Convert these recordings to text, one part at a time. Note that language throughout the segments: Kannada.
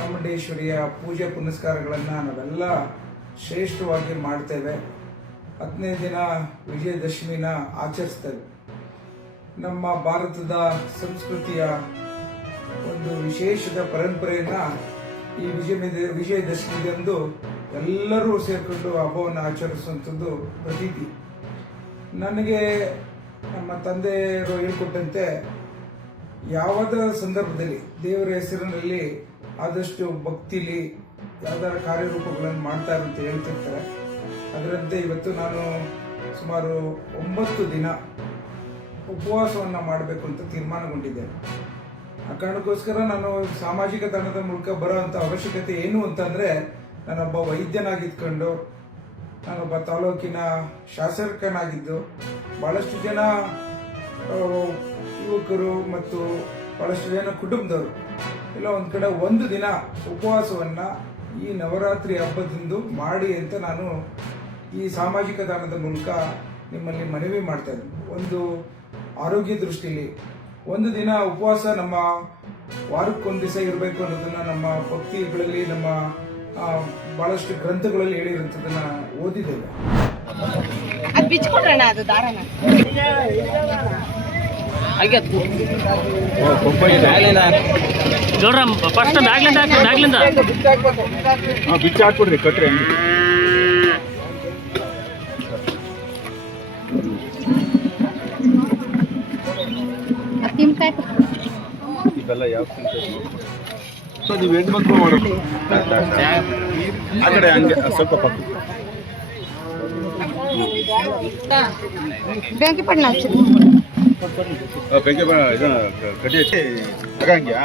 ಚಾಮುಂಡೇಶ್ವರಿಯ ಪೂಜೆ ಪುನಸ್ಕಾರಗಳನ್ನು ನಾವೆಲ್ಲ ಶ್ರೇಷ್ಠವಾಗಿ ಮಾಡ್ತೇವೆ. 10ನೇ ದಿನ ವಿಜಯದಶಮಿನ ಆಚರಿಸ್ತೇವೆ. ನಮ್ಮ ಭಾರತದ ಸಂಸ್ಕೃತಿಯ ಒಂದು ವಿಶೇಷದ ಪರಂಪರೆಯನ್ನು ಈ ವಿಜಯದಶಮಿದಂದು ಎಲ್ಲರೂ ಸೇರಿಕೊಂಡು ಹಬ್ಬವನ್ನು ಆಚರಿಸುವಂಥದ್ದು ಪ್ರತೀತಿ. ನನಗೆ ನಮ್ಮ ತಂದೆಯವರು ಹೇಳ್ಕೊಟ್ಟಂತೆ ಯಾವುದರ ಸಂದರ್ಭದಲ್ಲಿ ದೇವರ ಹೆಸರಿನಲ್ಲಿ ಆದಷ್ಟು ಭಕ್ತಿಲಿ ಯಾವ್ದಾರ ಕಾರ್ಯರೂಪಗಳನ್ನು ಮಾಡ್ತಾರೆ ಅಂತ ಹೇಳ್ತಿರ್ತಾರೆ. ಅದರಂತೆ ಇವತ್ತು ನಾನು ಸುಮಾರು 9 ದಿನ ಉಪವಾಸವನ್ನು ಮಾಡಬೇಕು ಅಂತ ತೀರ್ಮಾನಗೊಂಡಿದ್ದೇನೆ. ಆ ಕಾರಣಕ್ಕೋಸ್ಕರ ನಾನು ಸಾಮಾಜಿಕ ತಾಣದ ಮೂಲಕ ಬರೋವಂಥ ಅವಶ್ಯಕತೆ ಏನು ಅಂತಂದರೆ, ನಾನೊಬ್ಬ ವೈದ್ಯನಾಗಿದ್ಕೊಂಡು ನಾನೊಬ್ಬ ತಾಲೂಕಿನ ಶಾಸಕನಾಗಿದ್ದು ಭಾಳಷ್ಟು ಜನ ಯುವಕರು ಮತ್ತು ಭಾಳಷ್ಟು ಜನ ಕುಟುಂಬದವರು ಎಲ್ಲ ಒಂದು ಕಡೆ 1 ದಿನ ಉಪವಾಸವನ್ನು ಈ ನವರಾತ್ರಿ ಹಬ್ಬದಂದು ಮಾಡಿ ಅಂತ ನಾನು ಈ ಸಾಮಾಜಿಕ ತಾಣದ ಮೂಲಕ ನಿಮ್ಮಲ್ಲಿ ಮನವಿ ಮಾಡ್ತಾ ಇದ್ದೀನಿ. ಒಂದು ಆರೋಗ್ಯ ದೃಷ್ಟಿಯಲ್ಲಿ 1 ದಿನ ಉಪವಾಸ ನಮ್ಮ ವಾರಕ್ಕೊಂದು ದಿವಸ ಇರಬೇಕು ಅನ್ನೋದನ್ನು ನಮ್ಮ ಭಕ್ತಿಗಳಲ್ಲಿ ನಮ್ಮ ಬಹಳಷ್ಟು ಗ್ರಂಥಗಳಲ್ಲಿ ಹೇಳಿರುವಂಥದ್ದನ್ನ ಓದಿದ್ದೇವೆ. ಬಿಚ್ಚ ಹಾಕ್ಬಿಡ್ರಿ ಕಟ್ರಿ. ಇದೆಲ್ಲ ಯಾವ ನೀವು ಹೆಣ್ಮಕ್ಳು ಮಾಡೋದು ಆ ಕಡೆ ಹಂಗೆ ಸ್ವಲ್ಪ ಪಕ್ಕ ಬೆಂಕಿಪಟ್ಟಣ ಇದು ಕಟ್ಟಿ ಹಚ್ಚಿ ಹಂಗ್ಯಾ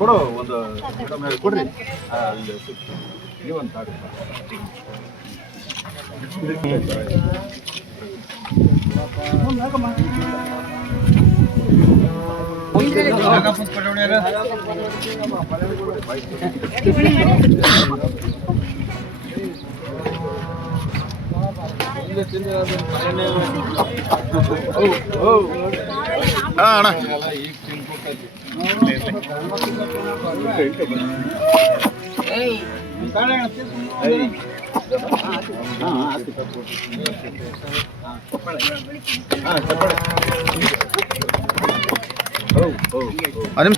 ಕೊಡು ಒಂದು ಕೊಡ್ರಿ. ನೀವೊಂದು ಅಣ್ಣ